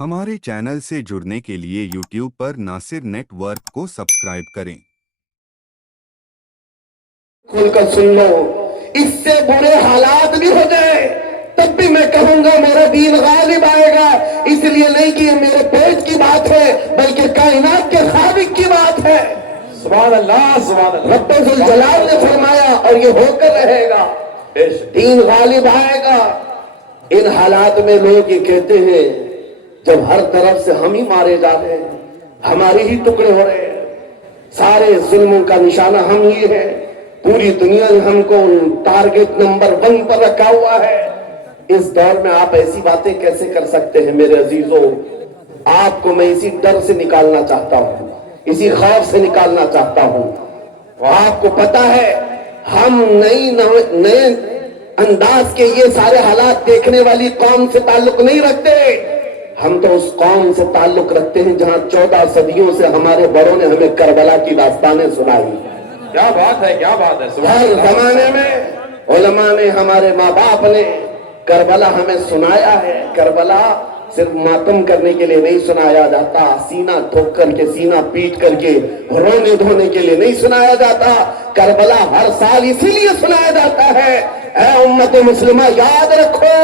हमारे चैनल से जुड़ने के लिए YouTube पर नासिर नेटवर्क को सब्सक्राइब करें। खुलकर सुन लो, इससे बुरे हालात भी हो जाए तब भी मैं कहूंगा मेरा दीन गालिब आएगा। इसलिए नहीं कि ये मेरे पेट की बात है, बल्कि कायनात के खालिक की बात है। सुभान अल्लाह, सुभान अल्लाह। रब्बुल जलाल ने फरमाया और ये होकर रहेगा, दीन गालिब आएगा। इन हालात में लोग ये कहते हैं जब हर तरफ से हम ही मारे जा रहे हैं, हमारे ही टुकड़े हो रहे हैं, सारे जुल्मों का निशाना हम ही है, पूरी दुनिया ने हमको टारगेट नंबर 1 पर रखा हुआ है। इस दौर में आप ऐसी बातें कैसे कर सकते हैं? मेरे अजीजों, आपको मैं इसी डर से निकालना चाहता हूं, इसी खौफ से निकालना चाहता हूं। आपको पता है हम नए अंदाज के ये सारे हालात देखने वाली कौम से ताल्लुक नहीं रखते। हम तो उस कौम से ताल्लुक रखते हैं जहां 14 सदियों से हमारे बड़ों ने हमें करबला की दास्तानें सुनाई। क्या बात है, क्या बात है। हर जमाने में उलमा ने, हमारे माँ बाप ने करबला हमें सुनाया है। करबला सिर्फ मातम करने के लिए नहीं सुनाया जाता, सीना ठोक करके, सीना पीट करके, रोने धोने के लिए नहीं सुनाया जाता। करबला हर साल इसीलिए सुनाया जाता है, ऐ उम्मत मुस्लिमा याद रखो,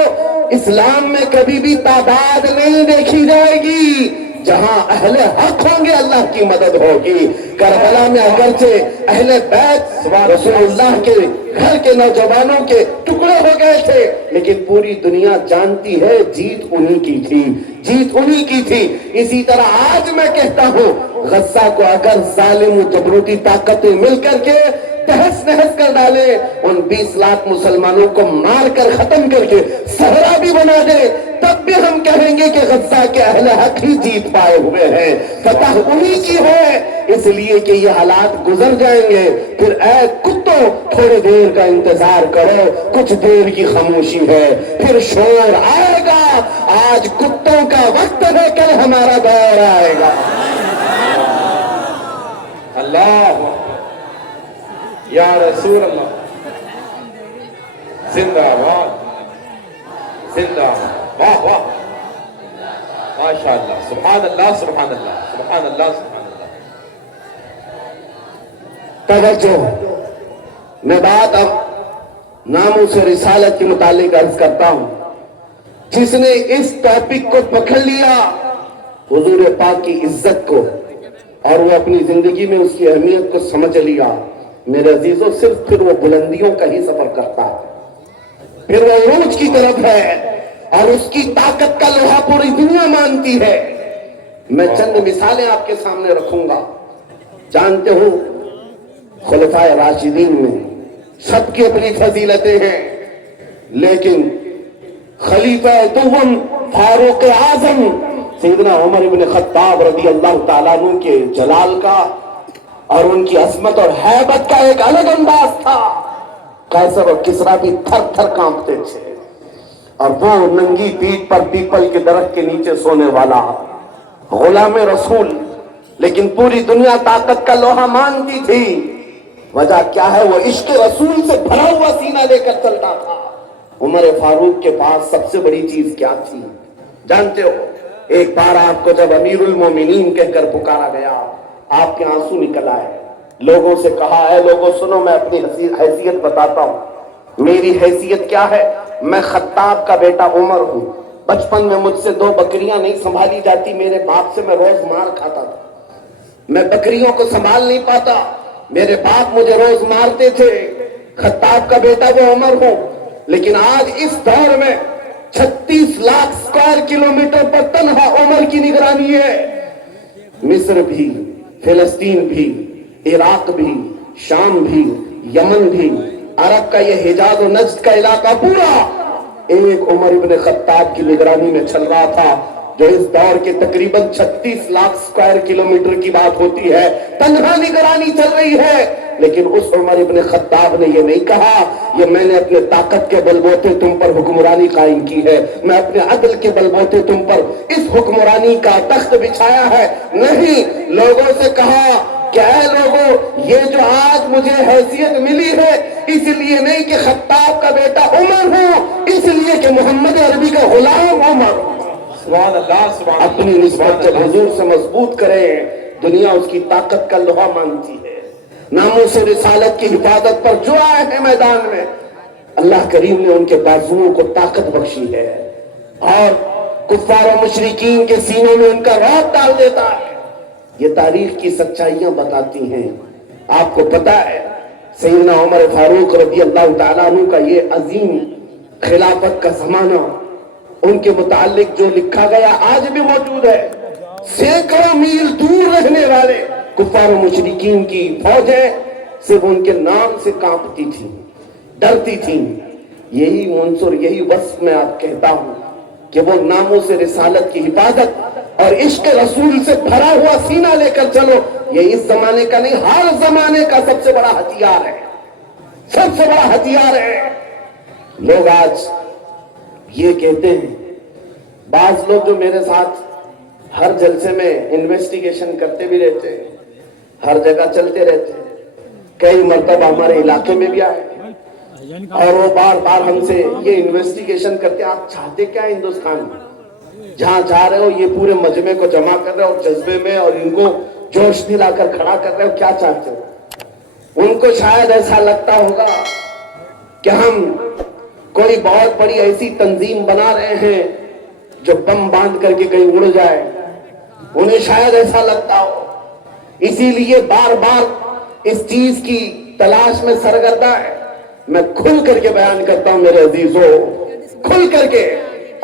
इस्लाम में कभी भी तादाद नहीं देखी जाएगी। जहां अहले हक होंगे अल्लाह की मदद होगी। करबला में अगरचे अहले बैत रसूलुल्लाह के घर के नौजवानों के टुकड़े हो गए थे, लेकिन पूरी दुनिया जानती है जीत उन्हीं की थी, जीत उन्हीं की थी। इसी तरह आज मैं कहता हूं, गस्सा को अगर जालिम जबरूती ताकतें मिलकर के तहस नहस कर डाले, उन 20 लाख मुसलमानों को मार कर खत्म करके सहरा भी बना दे, तब भी हम कहेंगे कि गस्सा के अहले हक ही जीत पाए हुए हैं, फतह उन्हीं की है। इसलिए कि ये हालात गुजर जाएंगे, फिर ऐ कुत्तों थोड़ी देर का इंतजार करो, कुछ देर की खामोशी है, फिर शोर आएगा। आज कुत्तों का वक्त है, कल हमारा दौर आएगा। अल्लाह या रसूल अल्लाह, जिंदाबाद जिंदाबाद, वाह वाह, माशाअल्लाह, सुभान अल्लाह, सुभान अल्लाह, सुभान अल्लाह, सुभान अल्लाह। तवज्जो, मैं बात अब नामों से रिसालत के मुतालिक अर्ज करता हूं। जिसने इस टॉपिक को पकड़ लिया, हुजूर पाक की इज्जत को, और वो अपनी जिंदगी में उसकी अहमियत को समझ लिया, मेरे अजीजों, सिर्फ फिर वो बुलंदियों का ही सफर करता है, फिर वो उरूज की तरफ है, और उसकी ताकत का लोहा पूरी दुनिया मानती है। मैं चंद मिसालें आपके सामने रखूंगा। जानते हो, खुलफाए राशिदीन में सबकी अपनी फजीलतें हैं, लेकिन खलीफा दुव्वम फारूक आजम सैयदना उमर इब्न खत्ताब रज़ी अल्लाह ताला अन्हु के जलाल का और उनकी अजमत और हैबत का एक अलग अंदाज था। कैसर और किसरा भी थर थर कांपते थे, और वो नंगी पीठ पर पीपल के दरख्त के नीचे सोने वाला गुलाम रसूल, लेकिन पूरी दुनिया ताकत का लोहा मानती थी। वजह क्या है? वो इश्क रसूल से भरा हुआ सीना लेकर चलता था। उमर फारूक के पास सबसे बड़ी चीज क्या थी जानते हो? एक बार आपको जब अमीरुल मोमिनीन कहकर पुकारा गया, आपके आंसू निकल आए, लोगों से कहा है, लोगों सुनो, मैं अपनी हैसियत बताता हूं। मेरी हैसियत क्या है? मैं खत्ताब का बेटा उमर हूं। बचपन में मुझसे 2 बकरियां नहीं संभाली जाती, मेरे बाप से मैं रोज मार खाता था, मैं बकरियों को संभाल नहीं पाता, मेरे बाप मुझे रोज मारते थे। खत्ताब का बेटा वो उमर हूं, लेकिन आज इस दौर में 36 लाख स्क्वायर किलोमीटर पर तन्हा उमर की निगरानी है। मिस्र भी, फिलिस्तीन भी, इराक भी, शाम भी, यमन भी, अरब का ये हिजाज और नज्द का इलाका पूरा एक उमर इब्न खत्ताब की निगरानी में चल रहा था, जो इस दौर के तकरीबन 36 लाख स्क्वायर किलोमीटर की बात होती है, तन्हा निगरानी चल रही है। लेकिन उस उमर इब्न खत्ताब ने ये नहीं कहा, ये मैंने अपने ताकत के बलबूते तुम पर हुक्मरानी कायम की है, मैं अपने अदल के बलबूते तुम पर इस हुक्मरानी का तख्त बिछाया है। नहीं, लोगों से कहा, क्या है लोगों, ये जो आज मुझे हैसियत मिली है इसलिए नहीं कि खत्ताब का बेटा उमर हूं, इसलिए कि मोहम्मद अरबी का गुलाम उमर। سبحان اللہ سبحان اپنی اللہ نسبت جب حضور سے مضبوط کریں دنیا اس کی طاقت کا لوہا مانتی ہے. ناموس رسالت کی حفاظت پر جو آئے ہیں میدان میں اللہ کریم نے ان کے بازوؤں کو طاقت بخشی ہے اور کفار و مشرکین کے سینوں میں ان کا رعب ڈال دیتا ہے. یہ تاریخ کی سچائیاں بتاتی ہیں. آپ کو پتا ہے سیدنا عمر فاروق رضی اللہ تعالیٰ عنہ کا یہ عظیم خلافت کا زمانہ ان کے متعلق جو لکھا گیا آج بھی موجود ہے. سینکڑوں میل دور رہنے والے کفار و مشرکین کی فوجیں صرف ان کے نام سے کانپتی تھیں, ڈرتی تھیں. یہی عنصر, یہی وصف میں آپ کہتا ہوں کہ وہ ناموس رسالت کی حفاظت اور عشق رسول سے بھرا ہوا سینہ لے کر چلو, یہ اس زمانے کا نہیں ہر زمانے کا سب سے بڑا ہتھیار ہے, سب سے بڑا ہتھیار ہے. لوگ آج یہ کہتے ہیں, بعض لوگ جو میرے ساتھ ہر جلسے میں انویسٹیگیشن کرتے بھی رہتے ہیں, ہر جگہ چلتے رہتے ہیں, کئی مرتبہ ہمارے علاقے میں بھی آئے اور وہ بار بار ہم سے یہ انویسٹیگیشن کرتے ہیں آپ چاہتے کیا ہندوستان میں, جہاں جا رہے ہو یہ پورے مجمع کو جمع کر رہے ہو اور جذبے میں اور ان کو جوش دلا کر کھڑا کر رہے ہو, کیا چاہتے ہو؟ ان کو شاید ایسا لگتا ہوگا کہ ہم کوئی بہت بڑی ایسی تنظیم بنا رہے ہیں جو بم باندھ کر کے کہیں اڑ جائے, انہیں شاید ایسا لگتا ہو. اسی لیے بار بار اس چیز کی تلاش میں سرگردہ ہے. میں کھل کر کے بیان کرتا ہوں میرے عزیزوں, کھل کر کے.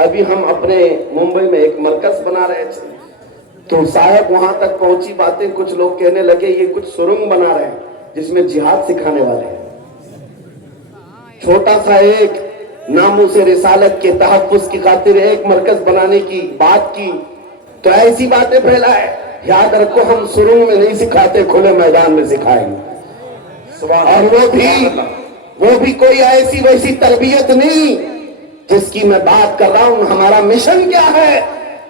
ابھی ہم اپنے ممبئی میں ایک مرکز بنا رہے تھے تو صاحب وہاں تک پہنچی باتیں, کچھ لوگ کہنے لگے یہ کچھ سرنگ بنا رہے ہیں جس میں جہاد سکھانے والے ہیں. چھوٹا سا ایک ناموس رسالت کے تحفظ کی خاطر ایک مرکز بنانے کی بات کی تو ایسی باتیں پھیلائے. یاد رکھو ہم سرنگ میں نہیں سکھاتے, کھلے میدان میں سکھائیں گے. اور وہ بھی کوئی ایسی ویسی تربیت نہیں جس کی میں بات کر رہا ہوں. ہمارا مشن کیا ہے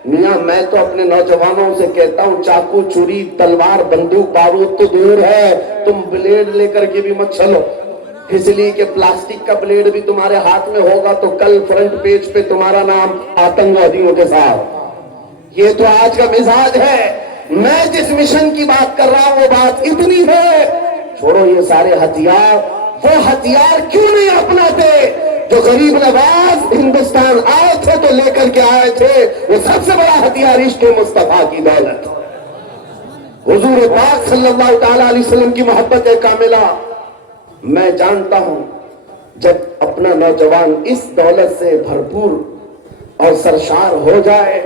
میاں, میں تو اپنے نوجوانوں سے کہتا ہوں چاقو چھری تلوار بندوق بارود تو دور ہے, تم بلیڈ لے کر کے بھی مت چلو, اس لیے کہ پلاسٹک کا بلیڈ بھی تمہارے ہاتھ میں ہوگا تو کل فرنٹ پیج پہ تمہارا نام آتنکوادیوں کے ساتھ. یہ تو آج کا مزاج ہے. میں جس مشن کی بات کر رہا ہوں وہ بات اتنی ہے, چھوڑو یہ سارے ہتھیار. وہ ہتھیار کیوں نہیں اپناتے جو غریب نواز ہندوستان آئے تھے تو لے کر کے آئے تھے. وہ سب سے بڑا ہتھیار عشق مصطفیٰ کی دولت, حضور پاک صلی اللہ تعالی علیہ وسلم کی محبت کاملہ. میں جانتا ہوں جب اپنا نوجوان اس دولت سے بھرپور اور سرشار ہو جائے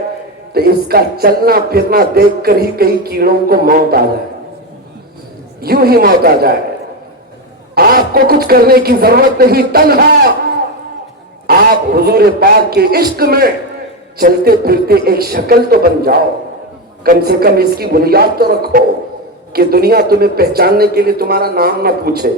تو اس کا چلنا پھرنا دیکھ کر ہی کئی کیڑوں کو موت آ جائے, یوں ہی موت آ جائے. آپ کو کچھ کرنے کی ضرورت نہیں, تنہا آپ حضور پاک کے عشق میں چلتے پھرتے ایک شکل تو بن جاؤ, کم سے کم اس کی بنیاد تو رکھو کہ دنیا تمہیں پہچاننے کے لیے تمہارا نام نہ پوچھے.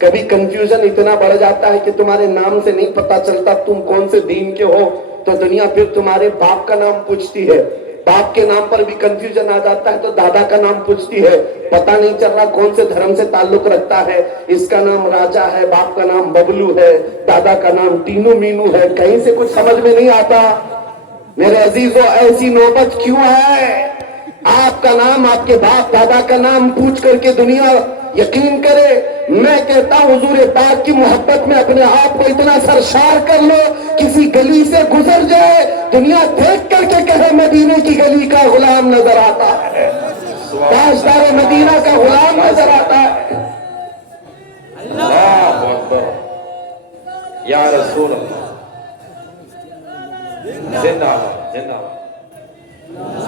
کبھی کنفیوژن اتنا بڑھ جاتا ہے کہ تمہارے نام سے نہیں پتا چلتا تم کون سے دین کے ہو, تو دنیا پھر تمہارے باپ کا نام پوچھتی ہے. باپ کے نام پر بھی کنفیوژن آ جاتا ہے تو دادا کا نام پوچھتی ہے, پتہ نہیں چل رہا کون سے دھرم سے تعلق رکھتا ہے. اس کا نام راجا ہے, باپ کا نام ببلو ہے, دادا کا نام تینو مینو ہے, کہیں سے کچھ سمجھ میں نہیں آتا. میرے عزیزوں ایسی نوبت کیوں ہے؟ آپ کا نام, آپ کے باپ دادا کا نام پوچھ کر کے دنیا یقین کرے. میں کہتا ہوں حضور پاک کی محبت میں اپنے آپ کو اتنا سرشار کر لو, کسی گلی سے گزر جائے دنیا دیکھ کر کے کہے مدینے کی گلی کا غلام نظر آتا ہے, تاجدار مدینہ کا غلام نظر آتا ہے. اللہ اکبر یا رسول اللہ, زندہ زندہ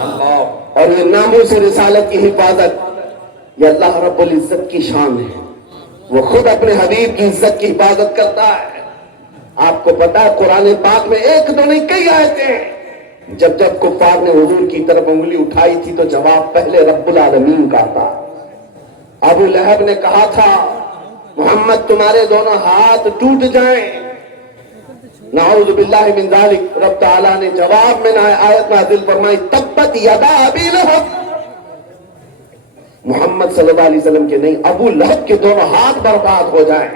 اللہ. اور یہ ناموس رسالت کی حفاظت یہ اللہ رب العزت کی شان ہے, وہ خود اپنے حبیب کی عزت کی حفاظت کرتا ہے. آپ کو پتا ہے قرآن پاک میں ایک دو نہیں کئی آیتیں ہیں جب جب کفار نے حضور کی طرف انگلی اٹھائی تھی تو جواب پہلے رب العالمین کا تھا. ابو لہب نے کہا تھا محمد تمہارے دونوں ہاتھ ٹوٹ جائیں, نعوذ باللہ من ذالک. رب تعالیٰ نے جواب میں آیت نازل فرمائی تبت یدا ابی لہب. محمد صلی اللہ علیہ وسلم کے نہیں, ابو لہب کے دونوں ہاتھ برباد ہو جائیں.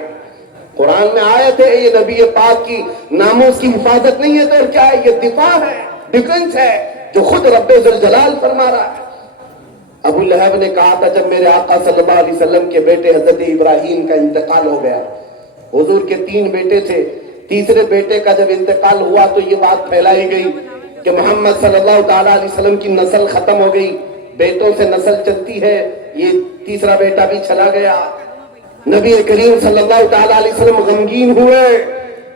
قرآن میں آیت ہے, یہ نبی پاک کی ناموس کی حفاظت نہیں ہے تو کیا ہے, یہ دفاع ہے, डिफेंस है जो खुद रब्बे जुल जलाल फरमा रहा है। अबू लहब ने कहा था जब मेरे आका सल्लल्लाहु अलैहि वसल्लम के बेटे हजरत इब्राहीम का इंतकाल हो गया, हुजूर के 3 बेटे थे, तीसरे बेटे का जब इंतकाल हुआ तो ये बात फैलाई गई कि मोहम्मद सल्लल्लाहु ताला अलैहि वसल्लम की नस्ल खत्म हो गई, बेटों से नस्ल चलती है, ये तीसरा बेटा भी चला गया। नबी करीम सल्लल्लाहु ताला अलैहि वसल्लम गमगीन हुए।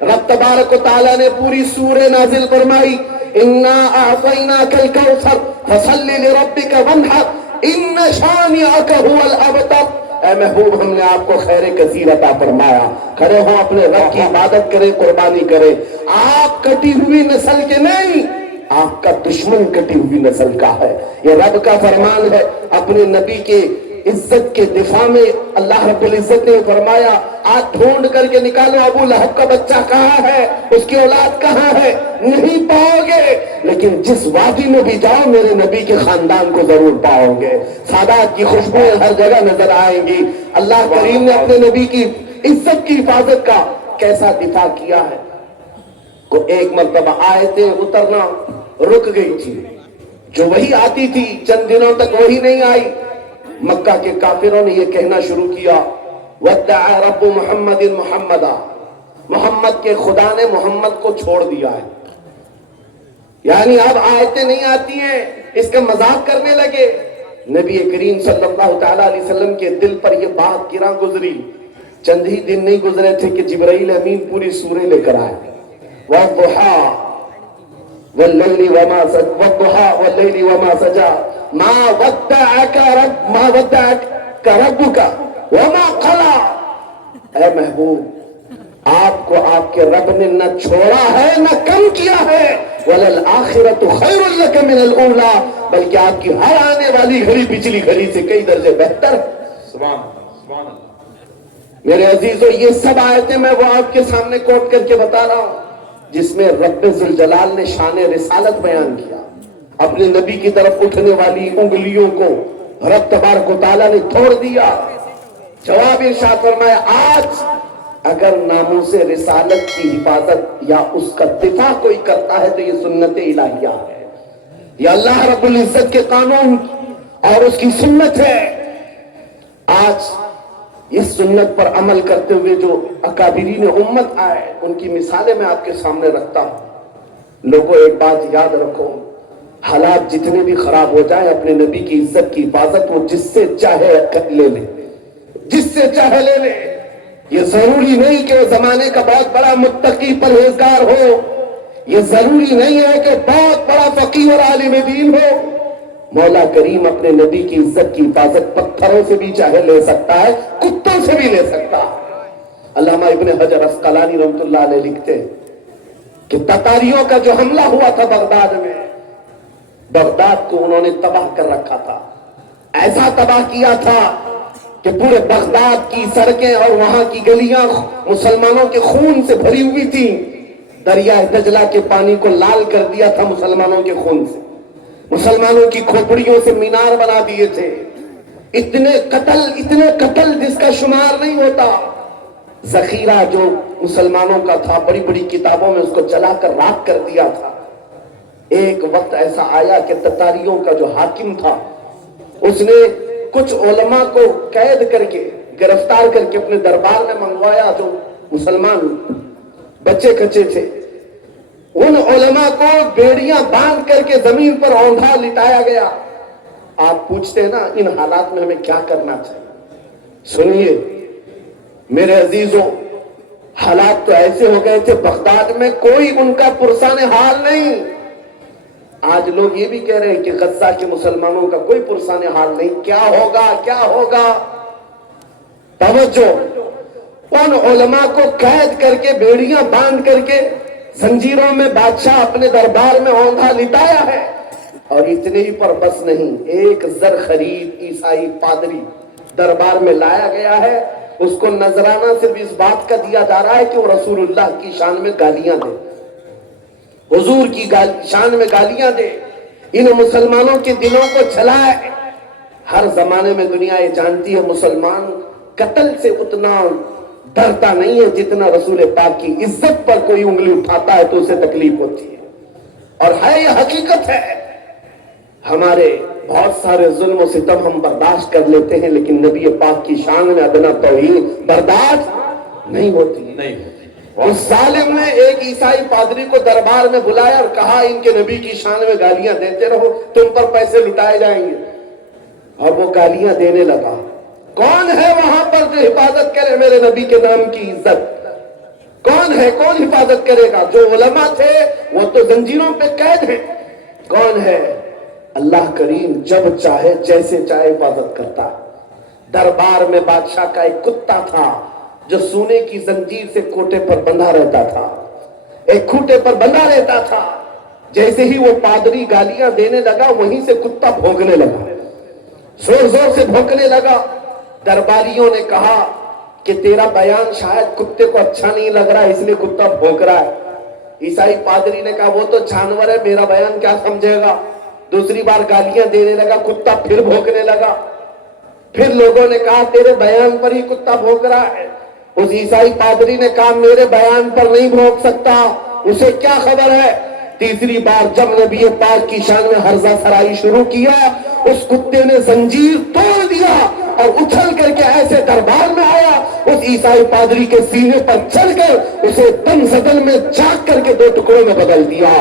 रब तबारक व तआला ने पूरी सूरह नाजिल फरमाई, इन्ना अअतैनाकल कौसर फसल्लि लिरब्बिका वन्हर इन्न शानिअका हुवल अबतर। ऐ महबूब, हमने आपको खैर कसीर अता फरमाया, खड़े हो अपने रब की इबादत करें, कुर्बानी करें। आप कटी हुई नस्ल के नहीं, आपका दुश्मन कटी हुई नस्ल का है। ये रब का फरमान है। अपने नबी के इज्जत के दिफा में अल्लाह रब्बुल इज्जत ने फरमाया, आज ढूंढ करके निकालो अबू लहब का बच्चा कहाँ है, उसकी औलाद कहाँ है, नहीं पाओगे, लेकिन जिस वादी में भी जाओ मेरे नबी के खानदान को जरूर पाओगे। सादात की खुशबुएं हर जगह नजर आएंगी। अल्लाह करीम ने अपने नबी की इज्जत की हिफाजत का कैसा दिफा किया है। को एक मर्तबा आयतें उतरना रुक गई थी, जो वही आती थी चंद दिनों तक वही नहीं आई। मक्का के काफिरों ने यह कहना शुरू किया, वद्दअ रब्बु मुहम्मदिन मुहम्मदा, मोहम्मद के खुदा ने मोहम्मद को छोड़ दिया है। यानी अब आयतें नहीं आती हैं, इसका मजाक करने लगे। नबी करीम सल्लल्लाहु ताला अलैहि वसल्लम के दिल पर यह बात गिरा गुजरी। चंद ही दिन नहीं गुजरे थे कि जिब्राइल अमीन पूरी सूरह लेकर आए। वद्दुहा वल्लैलि वमा सजा, वद्दुहा वल्लैलि वमा सजा, मा वद्दअका रब्बुका वमा क़ला। ऐ महबूब, आपको आपके रब ने न छोड़ा है न कम किया है। वलल आखिरतु खैरुल लक मिनल ऊला, बल्कि आपकी हर आने वाली घड़ी पिछली घड़ी से कई दर्जे बेहतर है। सुभान अल्लाह। मेरे अजीजों, ये सब आयतें मैं वो आपके सामने कोट करके बता रहा हूं जिसमें रब्बे जुल जलाल ने शान रिसालत बयान किया। अपने नबी की तरफ उठने वाली उंगलियों को रब तबारक व तआला ने तोड़ दिया। जवाब इरशाद फरमाया, आज अगर नामूसे रिसालत की हिफाजत या उसका दिफा कोई करता है तो ये सुन्नत इलाहिया है, ये अल्लाह रब्बुल इज्जत के कानून और उसकी सुन्नत है। आज इस सुन्नत पर अमल करते हुए जो अकाबिरीन उम्मत आए, उनकी मिसालें मैं आपके सामने रखता हूं। लोगों, एक बात याद रखो, हालात जितने भी खराब हो जाए, अपने नबी की इज्जत की हिफाजत वो जिससे चाहे ले ले, जिससे चाहे ले ले। ये जरूरी नहीं कि वो जमाने का बहुत बड़ा मुत्तकी परहेजगार हो, ये जरूरी नहीं है कि बहुत बड़ा फकीह और आलिम दीन हो। मौला करीम अपने नबी की इज्जत की हिफाजत पत्थरों से भी चाहे ले सकता है, कुत्तों से भी ले सकता है। अल्लामा इब्ने हजर अस्कलानी रहमतुल्लाह अलैह लिखते हैं कि ततारियों का जो हमला हुआ था बगदाद में, बगदाद को उन्होंने तबाह कर रखा था। ऐसा तबाह किया था कि पूरे बगदाद की सड़कें और वहां की गलियां मुसलमानों के खून से भरी हुई थी। दरिया दजला के पानी को लाल कर दिया था मुसलमानों के खून से। मुसलमानों की खोपड़ियों से मीनार बना दिए थे। इतने कत्ल जिसका शुमार नहीं होता। जखीरा जो मुसलमानों का था, बड़ी बड़ी किताबों में उसको जलाकर राख कर दिया था। एक वक्त ऐसा आया कि ततारियों का जो हाकिम था, उसने कुछ उलमा को कैद करके, गिरफ्तार करके अपने दरबार में मंगवाया। जो मुसलमान बच्चे कच्चे थे, उन उलमा को बेड़ियां बांध करके जमीन पर औंधा लिटाया गया। आप पूछते हैं ना, इन हालात में हमें क्या करना चाहिए? सुनिए मेरे अजीजों, हालात तो ऐसे हो गए थे बगदाद में, कोई उनका पुरसाने हाल नहीं। आज लोग ये भी कह रहे हैं कि गज्जा के मुसलमानों का कोई पुरसाने हाल नहीं। क्या होगा, क्या होगा? तवज्जो, उन उलमा को कैद करके, बेड़ियां बांध करके, जंजीरों में बादशाह अपने दरबार में औंधा लिटाया है। और इतने ही पर बस नहीं, एक जर खरीद ईसाई पादरी दरबार में लाया गया है। उसको नजराना सिर्फ इस बात का दिया जा रहा है कि वो रसूलुल्लाह की शान में गालियां दे, हुजूर की शान में गालियां दे, इन मुसलमानों के दिलों को जलाए। हर जमाने में दुनिया ये जानती है, मुसलमान कत्ल से उतना डरता नहीं है जितना रसूल पाक की इज्जत पर कोई उंगली उठाता है तो उसे तकलीफ होती है। اور ہے یہ حقیقت ہے، ہمارے بہت سارے ظلم و ستم ہم برداشت کر لیتے ہیں، لیکن نبی پاک کی شان میں ادنا توہین برداشت نہیں ہوتی۔ نہیں اس ظالم نے ایک عیسائی پادری کو دربار میں بلایا اور کہا ان کے نبی کی شان میں گالیاں دیتے رہو، تم پر پیسے لٹائے جائیں گے، اور وہ گالیاں دینے لگا۔ کون ہے وہاں پر جو حفاظت کرے میرے نبی کے نام کی عزت؟ کون ہے؟ کون حفاظت کرے گا؟ جو علماء تھے وہ تو زنجیروں پہ قید ہیں، کون ہے؟ اللہ کریم جب چاہے جیسے چاہے حفاظت کرتا۔ دربار میں بادشاہ کا ایک کتا تھا جو سونے کی زنجیر سے کھوٹے پر بندھا رہتا تھا، ایک کھوٹے پر بندھا رہتا تھا۔ جیسے ہی وہ پادری گالیاں دینے لگا وہیں سے کتا بھونکنے لگا، زور زور سے بھونکنے لگا۔ درباریوں نے کہا کہ تیرا بیان شاید کتے کو اچھا نہیں لگ رہا اس لیے کتا بھونک رہا ہے۔ عیسائی پادری نے کہا وہ تو جانور ہے، میرا بیان کیا سمجھے گا؟ دوسری بار گالیاں دینے لگا، کتا پھر بھونکنے لگا۔ پھر لوگوں نے کہا تیرے بیان پر ہی کتا بھونک رہا ہے۔ اس عیسائی پادری نے کہا میرے بیان پر نہیں بھونک سکتا، اسے کیا خبر ہے؟ تیسری بار جب نبی پاک کی شان میں ہرزہ سرائی شروع کیا، اس کتے نے زنجیر توڑ دیا اور اچھل کر کے ایسے دربار میں آیا، اس عیسائی پادری کے سینے پر چڑھ کر اسے دم زدن میں چاک کر کے 2 ٹکڑوں میں بدل دیا۔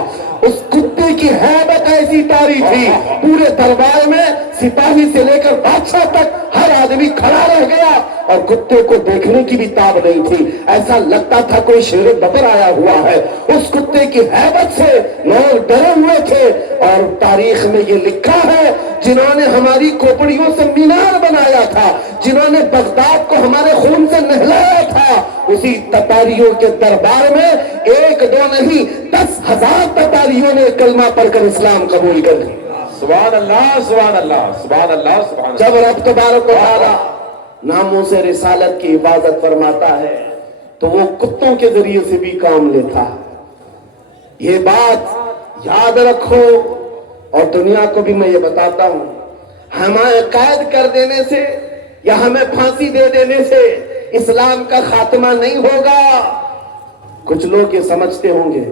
اس کتے کی ہیبت ایسی طاری تھی، پورے دربار میں سپاہی سے لے کر بادشاہ تک ہر آدمی کھڑا رہ گیا اور کتے کو دیکھنے کی بھی تاب نہیں تھی، ایسا لگتا تھا کوئی شیر ببر آیا ہوا ہے۔ اس کتے کی ہیبت سے لوگ ڈرے ہوئے تھے، اور تاریخ میں یہ لکھا ہے جنہوں نے ہماری کھوپڑیوں سے مینار بنایا تھا، جنہوں نے بغداد کو ہمارے خون سے نہلایا تھا، اسی تتاریوں کے دربار میں 1-2 نہیں 10,000 تتاریوں نے کلمہ پڑھ کر اسلام قبول کر لیا۔ سبحان اللہ سبحان اللہ سبحان اللہ سبحان اللہ۔ جب رب تبارک و تعالی ناموں سے رسالت کی حفاظت فرماتا ہے تو وہ کتوں کے ذریعے سے بھی کام لیتا ہے۔ یہ بات یاد رکھو، اور دنیا کو بھی میں یہ بتاتا ہوں، ہمیں قید کر دینے سے یا ہمیں پھانسی دے دینے سے اسلام کا خاتمہ نہیں ہوگا۔ کچھ لوگ یہ سمجھتے ہوں گے